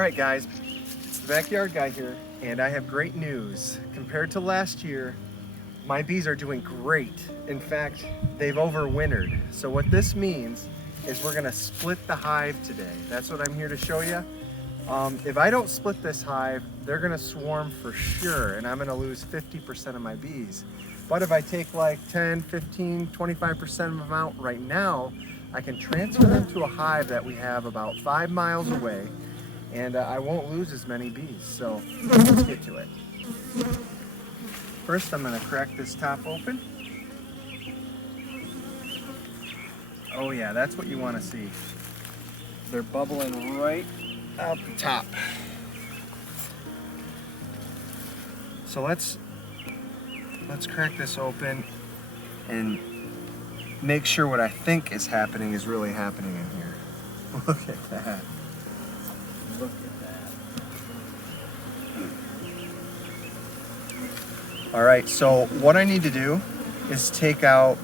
Alright guys, it's the Backyard Guy here, and I have great news. Compared to last year, my bees are doing great. In fact, they've overwintered. So what this means is we're gonna split the hive today. That's what I'm here to show you. If I don't split this hive, they're gonna swarm for sure, and I'm gonna lose 50% of my bees. But if I take like 10, 15, 25% of them out right now, I can transfer them to a hive that we have about 5 miles away, and I won't lose as many bees. So let's get to it. First, I'm gonna crack this top open. Oh yeah, that's what you wanna see. They're bubbling right out the top. So let's crack this open and make sure what I think is happening is really happening in here. Look at that. Look at that. All right, so what I need to do is take out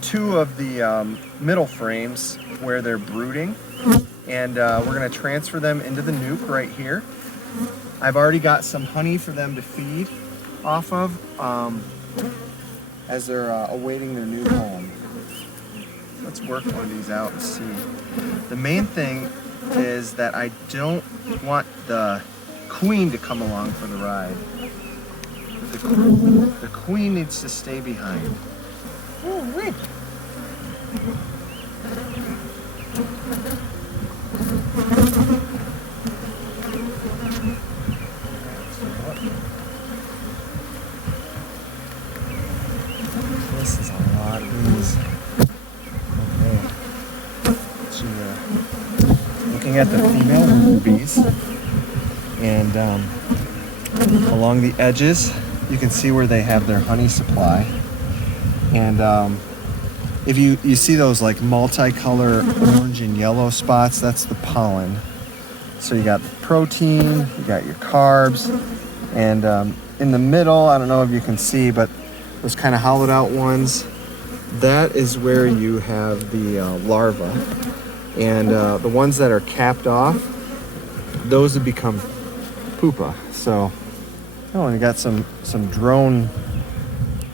2 of the middle frames where they're brooding, and we're gonna transfer them into the nuke right here. I've already got some honey for them to feed off of as they're awaiting their new home. Let's work one of these out and see. The main thing is that I don't want the queen to come along for the ride. The queen needs to stay behind. Oh, wait. This is a lot of bees. Okay. Looking at the female bees, and along the edges, you can see where they have their honey supply. And if you see those like multicolor orange and yellow spots, that's the pollen. So you got the protein, you got your carbs, and in the middle, I don't know if you can see, but those kind of hollowed out ones, that is where you have the larva. And the ones that are capped off, those have become pupa. So, oh, and you got some drone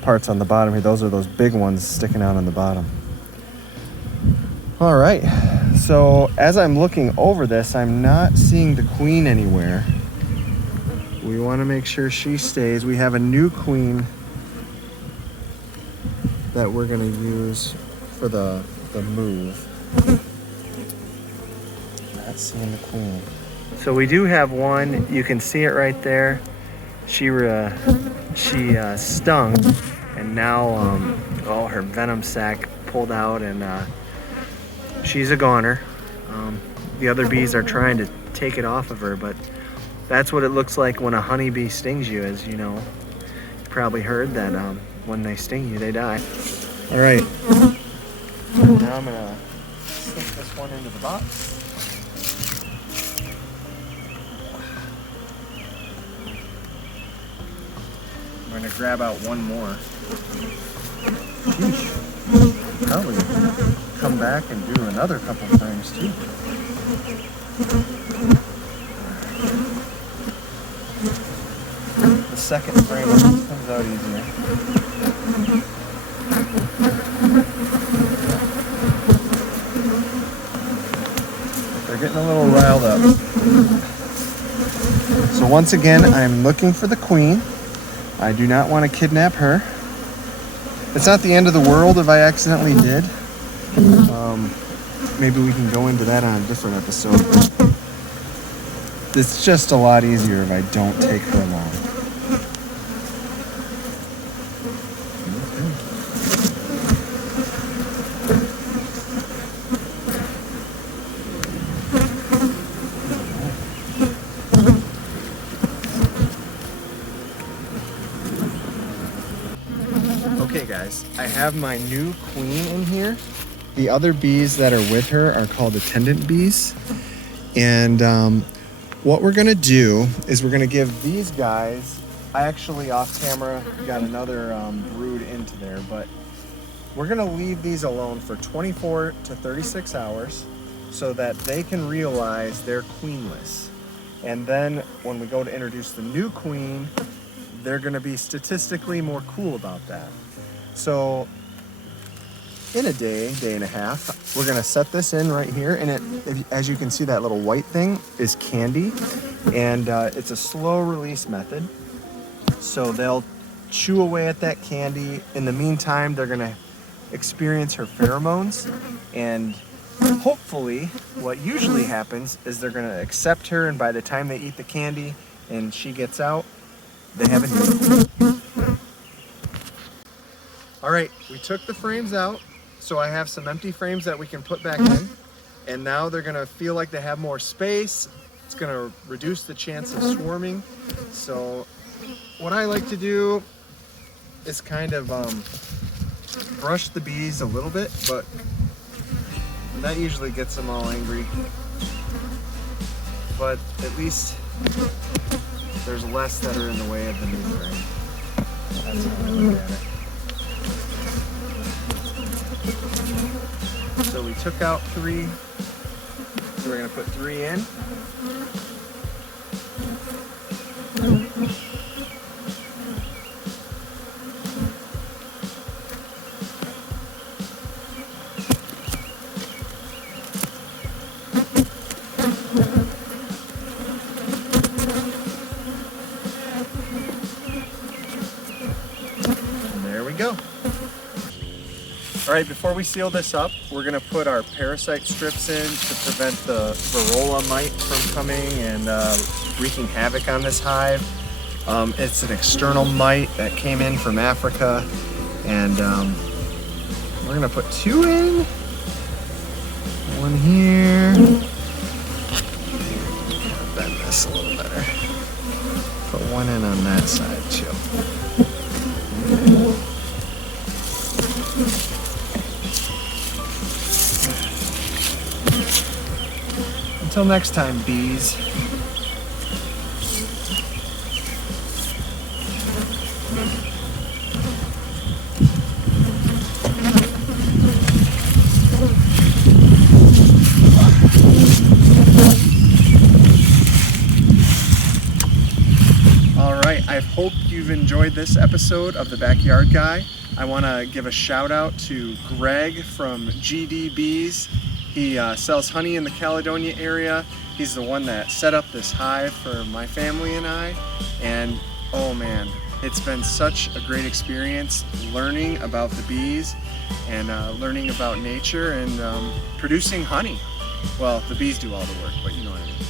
parts on the bottom here. Those are those big ones sticking out on the bottom. All right, so as I'm looking over this, I'm not seeing the queen anywhere. We want to make sure she stays. We have a new queen that we're going to use for the move. Not seeing the queen. So we do have one. You can see it right there. She stung, and now her venom sac pulled out, and she's a goner. The other bees are trying to take it off of her, but that's what it looks like when a honeybee stings you. As you know, you probably heard that when they sting you, they die. All right, now I'm gonna stick this one into the box. I'm gonna grab out one more. Sheesh. Probably come back and do another couple frames too. The second frame comes out easier. They're getting a little riled up. So once again, I'm looking for the queen. I do not want to kidnap her. It's not the end of the world if I accidentally did. Maybe we can go into that on a different episode. It's just a lot easier if I don't take her along. Okay guys, I have my new queen in here. The other bees that are with her are called attendant bees. And what we're gonna do is we're gonna give these guys, I actually off camera got another brood into there, but we're gonna leave these alone for 24 to 36 hours so that they can realize they're queenless. And then when we go to introduce the new queen, they're gonna be statistically more cool about that. So in a day and a half, we're gonna set this in right here, and as you can see, that little white thing is candy, and it's a slow release method. So they'll chew away at that candy. In the meantime, they're gonna experience her pheromones, and hopefully what usually happens is they're gonna accept her, and by the time they eat the candy and she gets out, they have a new. All right, we took the frames out, so I have some empty frames that we can put back in, and now they're gonna feel like they have more space. It's gonna reduce the chance of swarming. So what I like to do is kind of brush the bees a little bit, but that usually gets them all angry. But at least there's less that are in the way of the new frame. That's how I look at it. So we took out 3, so we're gonna put 3 in. Go. All right, before we seal this up, we're gonna put our parasite strips in to prevent the varroa mite from coming and wreaking havoc on this hive. It's an external mite that came in from Africa, and we're gonna put 2 in. 1 here. Bend this a little better. Put 1 in on that side too. Until next time, bees. All right, I hope you've enjoyed this episode of The Backyard Guy. I want to give a shout out to Greg from GD Bees. He sells honey in the Caledonia area. He's the one that set up this hive for my family and I. And oh man, it's been such a great experience learning about the bees and learning about nature and producing honey. Well, the bees do all the work, but you know what I mean.